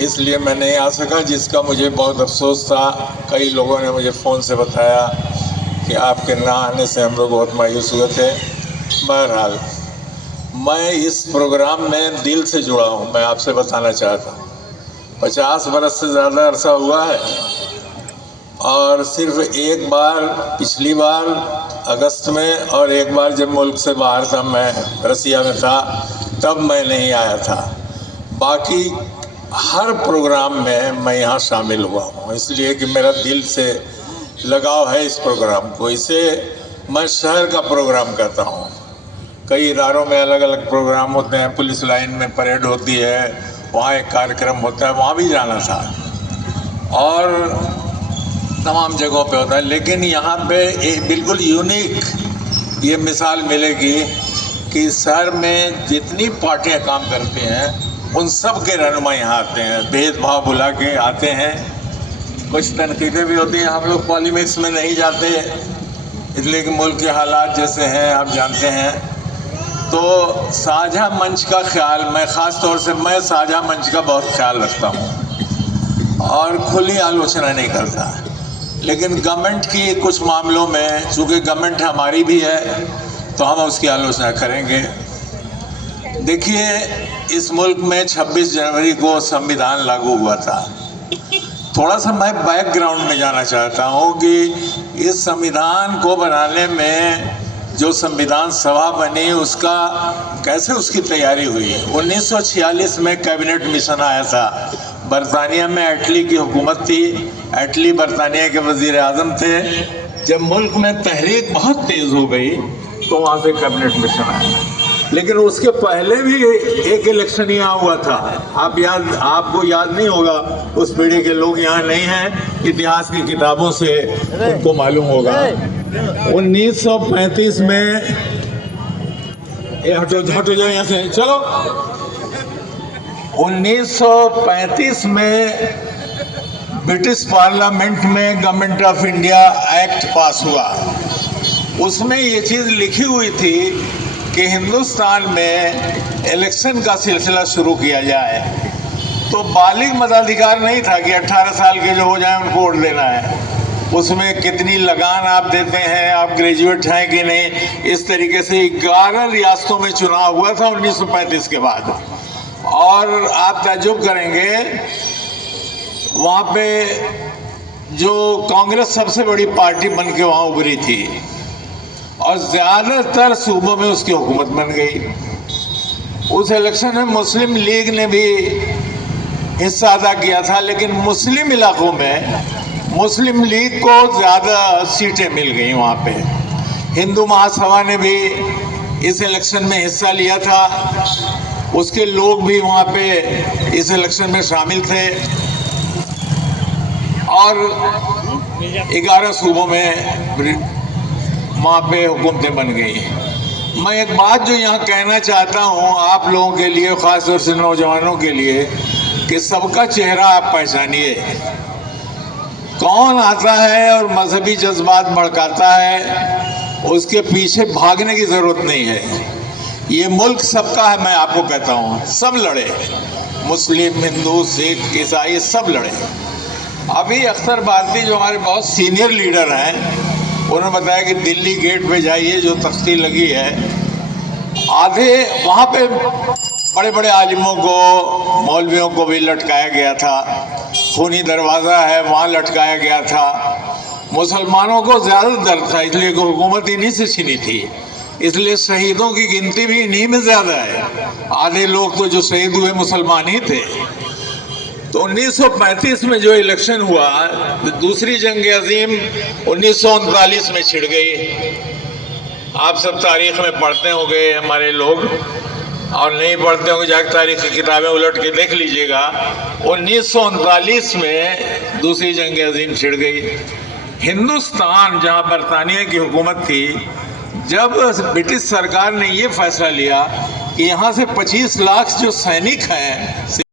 इसलिए मैं नहीं आ सका, जिसका मुझे बहुत अफसोस था। कई लोगों ने मुझे फ़ोन से बताया कि आपके ना आने से हम लोग बहुत मायूस हुए थे। बहरहाल, मैं इस प्रोग्राम में दिल से जुड़ा हूँ। मैं आपसे बताना चाहता हूँ 50 बरस से ज़्यादा अरसा हुआ है, और सिर्फ एक बार पिछली बार अगस्त में, और एक बार जब मुल्क से बाहर था, मैं रसिया में था, तब मैं नहीं आया था। बाकी हर प्रोग्राम में मैं यहाँ शामिल हुआ हूँ, इसलिए कि मेरा दिल से लगाव है इस प्रोग्राम को। इसे मैं शहर का प्रोग्राम कहता हूँ। कई इदारों में अलग अलग प्रोग्राम होते हैं। पुलिस लाइन में परेड होती है, वहाँ एक कार्यक्रम होता है, वहाँ भी जाना था, और तमाम जगहों पे होता है। लेकिन यहाँ पे एक बिल्कुल यूनिक ये मिसाल मिलेगी कि शहर में जितनी पार्टियाँ काम करती हैं उन सब के रहनुमा यहाँ आते हैं, भेदभाव भुला के आते हैं। कुछ तनकीदें भी होती हैं, हम लोग पॉलिमिक्स में नहीं जाते, इसलिए कि मुल्क के हालात जैसे हैं आप जानते हैं। तो साझा मंच का ख्याल, मैं ख़ास तौर से मैं साझा मंच का बहुत ख्याल रखता हूँ और खुली आलोचना नहीं करता। लेकिन गवर्नमेंट की कुछ मामलों में, चूँकि गवर्नमेंट हमारी भी है, तो हम उसकी आलोचना करेंगे। देखिए, इस मुल्क में 26 जनवरी को संविधान लागू हुआ था। थोड़ा सा मैं बैकग्राउंड में जाना चाहता हूँ कि इस संविधान को बनाने में जो संविधान सभा बनी, उसका कैसे उसकी तैयारी हुई। 1946 में कैबिनेट मिशन आया था। बरतानिया में एटली की हुकूमत थी, एटली बरतानिया के वजीर आज़म थे। जब मुल्क में तहरीक बहुत तेज़ हो गई तो वहाँ से कैबिनेट मिशन आया। लेकिन उसके पहले भी एक इलेक्शन यहाँ हुआ था। आपको याद नहीं होगा, उस पीढ़ी के लोग यहाँ नहीं हैं, इतिहास की किताबों से उनको मालूम होगा। 1935 में, हटो जाओ यहाँ से, चलो। 1935 में ब्रिटिश पार्लियामेंट में गवर्नमेंट ऑफ इंडिया एक्ट पास हुआ। उसमें ये चीज़ लिखी हुई थी कि हिंदुस्तान में इलेक्शन का सिलसिला शुरू किया जाए। तो बालिग मताधिकार नहीं था कि 18 साल के जो हो जाए उनको वोट देना है। उसमें कितनी लगान आप देते हैं, आप ग्रेजुएट हैं कि नहीं, इस तरीके से 11 रियासतों में चुनाव हुआ था 1935 के बाद। और आप ताज्जुब करेंगे, वहाँ पे जो कांग्रेस सबसे बड़ी पार्टी बन के वहाँ उभरी थी, और ज़्यादातर सूबों में उसकी हुकूमत बन गई। उस इलेक्शन में मुस्लिम लीग ने भी हिस्सा अदा किया था, लेकिन मुस्लिम इलाकों में मुस्लिम लीग को ज़्यादा सीटें मिल गई वहाँ पे। हिंदू महासभा ने भी इस इलेक्शन में हिस्सा लिया था, उसके लोग भी वहाँ पे इस इलेक्शन में शामिल थे, और 11 सूबों में वहाँ पे हुकूमतें बन गई। मैं एक बात जो यहाँ कहना चाहता हूँ आप लोगों के लिए, ख़ास तौर से नौजवानों के लिए, कि सबका चेहरा आप पहचानिए। कौन आता है और मजहबी जज्बात भड़काता है, उसके पीछे भागने की ज़रूरत नहीं है। ये मुल्क सबका है, मैं आपको कहता हूँ। सब लड़े, मुस्लिम, हिंदू, सिख, ईसाई, सब लड़े। अभी अख्तर भारती जो हमारे बहुत सीनियर लीडर हैं, उन्होंने बताया कि दिल्ली गेट पे जाइए, जो तख्ती लगी है, आधे वहाँ पे बड़े बड़े आलिमों को, मौलवियों को भी लटकाया गया था। खूनी दरवाज़ा है, वहाँ लटकाया गया था। मुसलमानों को ज़्यादा दर्द था, इसलिए हुकूमत इन्हीं से छीनी थी, इसलिए शहीदों की गिनती भी इन्हीं में ज़्यादा है। आधे लोग तो जो शहीद हुए मुसलमान ही थे। तो 1935 में जो इलेक्शन हुआ, दूसरी जंग अजीम 1939 में छिड़ गई। आप सब तारीख में पढ़ते होंगे हमारे लोग, और नहीं पढ़ते होंगे जाकर तारीख की किताबें उलट के देख लीजिएगा। 1939 में दूसरी जंग अजीम छिड़ गई। हिंदुस्तान, जहां बरतानिया की हुकूमत थी, जब ब्रिटिश सरकार ने ये फैसला लिया कि यहाँ से 25 लाख जो सैनिक हैं